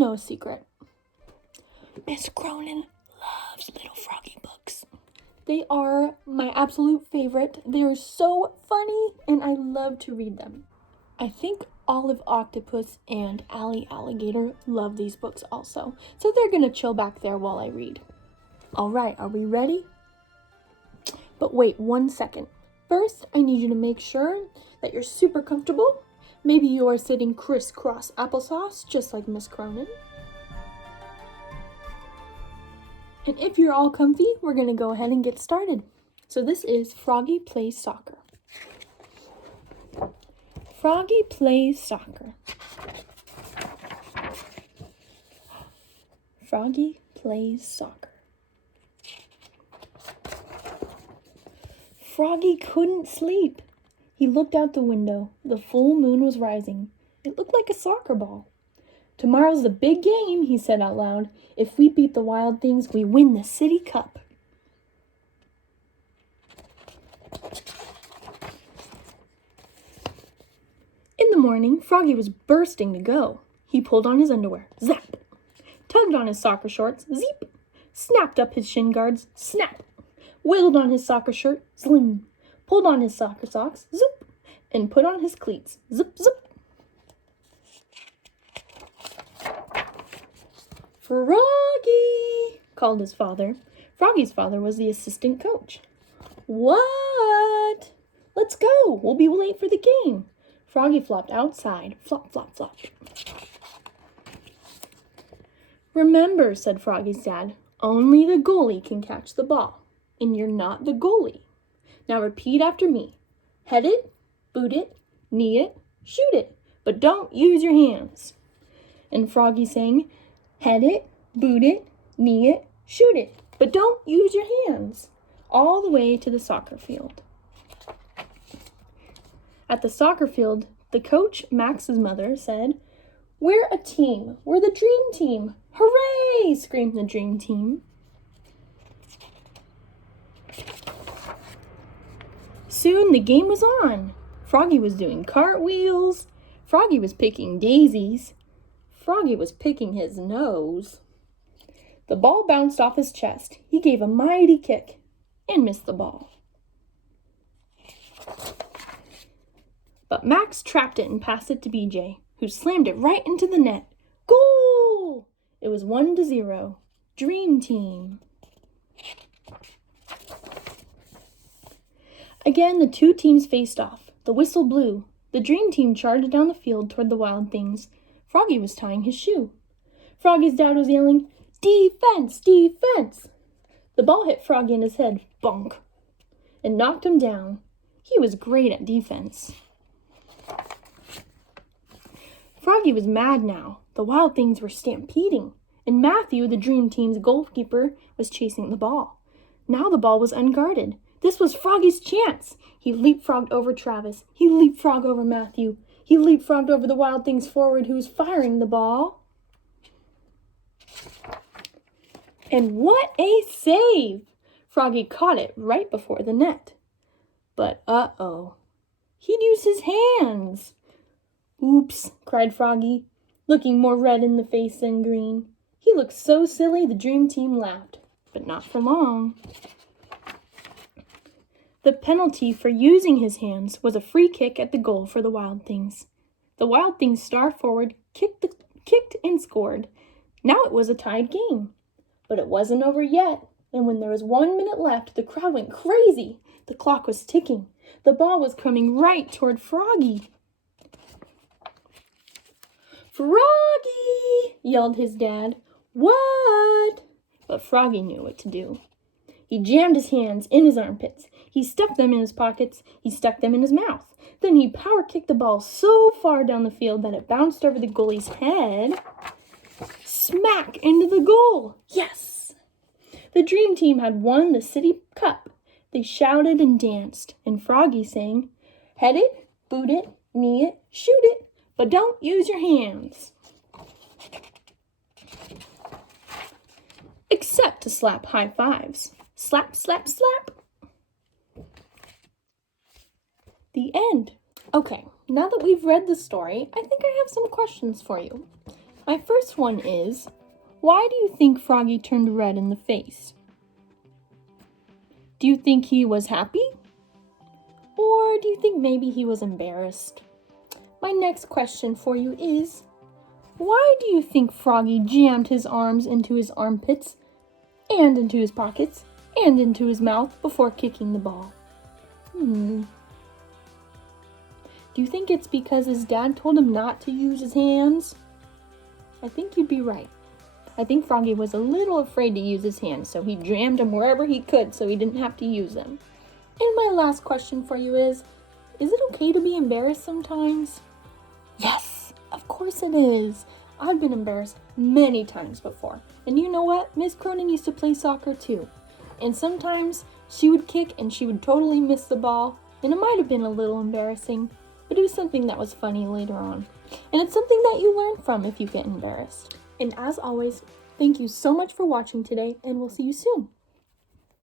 know a secret. Miss Cronin loves Little Froggy books. They are my absolute favorite. They are so funny, and I love to read them. I think Olive Octopus and Allie Alligator love these books also, so they're gonna chill back there while I read. All right, are we ready? But wait 1 second. First, I need you to make sure that you're super comfortable. Maybe you are sitting crisscross applesauce, just like Miss Cronin. And if you're all comfy, we're gonna go ahead and get started. So this is Froggy Plays Soccer. Froggy plays soccer. Froggy plays soccer. Froggy couldn't sleep. He looked out the window. The full moon was rising. It looked like a soccer ball. "Tomorrow's the big game," he said out loud. "If we beat the Wild Things, we win the City Cup." In the morning, Froggy was bursting to go. He pulled on his underwear, zap, tugged on his soccer shorts, zeep, snapped up his shin guards, snap, wiggled on his soccer shirt, zling, pulled on his soccer socks, zoop, and put on his cleats, zip, zip. "Froggy!" called his father. Froggy's father was the assistant coach. "What?" "Let's go. We'll be late for the game." Froggy flopped outside. Flop, flop, flop. "Remember," said Froggy's dad, "only the goalie can catch the ball. And you're not the goalie. Now repeat after me. Head it, boot it, knee it, shoot it. But don't use your hands." And Froggy sang, "Head it, boot it, knee it, shoot it. But don't use your hands," all the way to the soccer field. At the soccer field, the coach, Max's mother, said, "We're a team. We're the dream team. Hooray!" screamed the dream team. Soon the game was on. Froggy was doing cartwheels. Froggy was picking daisies. Froggy was picking his nose. The ball bounced off his chest. He gave a mighty kick and missed the ball. But Max trapped it and passed it to BJ, who slammed it right into the net. Goal! It was 1-0. Dream team. Again, the two teams faced off. The whistle blew. The dream team charged down the field toward the Wild Things. Froggy was tying his shoe. Froggy's dad was yelling, "Defense! Defense!" The ball hit Froggy in his head, bonk, and knocked him down. He was great at defense. Froggy was mad now. The Wild Things were stampeding, and Matthew, the dream team's goalkeeper, was chasing the ball. Now the ball was unguarded. This was Froggy's chance. He leapfrogged over Travis. He leapfrogged over Matthew. He leapfrogged over the Wild Things forward who was firing the ball. And what a save! Froggy caught it right before the net. But uh-oh, he'd used his hands. "Oops," cried Froggy, looking more red in the face than green. He looked so silly the dream team laughed, but not for long. The penalty for using his hands was a free kick at the goal for the Wild Things. The Wild Things star forward kicked and scored. Now it was a tied game. But it wasn't over yet, and when there was 1 minute left, the crowd went crazy. The clock was ticking. The ball was coming right toward Froggy. "Froggy!" yelled his dad. "What?" But Froggy knew what to do. He jammed his hands in his armpits. He stuffed them in his pockets. He stuck them in his mouth. Then he power kicked the ball so far down the field that it bounced over the goalie's head. Smack into the goal. Yes! The dream team had won the City Cup. They shouted and danced, and Froggy sang, "Head it, boot it, knee it, shoot it, but don't use your hands." Except to slap high fives. Slap, slap, slap. The end. Okay, now that we've read the story, I think I have some questions for you. My first one is, why do you think Froggy turned red in the face? Do you think he was happy? Or do you think maybe he was embarrassed? My next question for you is, why do you think Froggy jammed his arms into his armpits and into his pockets and into his mouth before kicking the ball? Do you think it's because his dad told him not to use his hands? I think you'd be right. I think Froggy was a little afraid to use his hands, so he jammed them wherever he could so he didn't have to use them. And my last question for you is it okay to be embarrassed sometimes? Yes, of course it is. I've been embarrassed many times before. And you know what? Miss Cronin used to play soccer too. And sometimes she would kick and she would totally miss the ball. And it might have been a little embarrassing, but it was something that was funny later on. And it's something that you learn from if you get embarrassed. And as always, thank you so much for watching today, and we'll see you soon.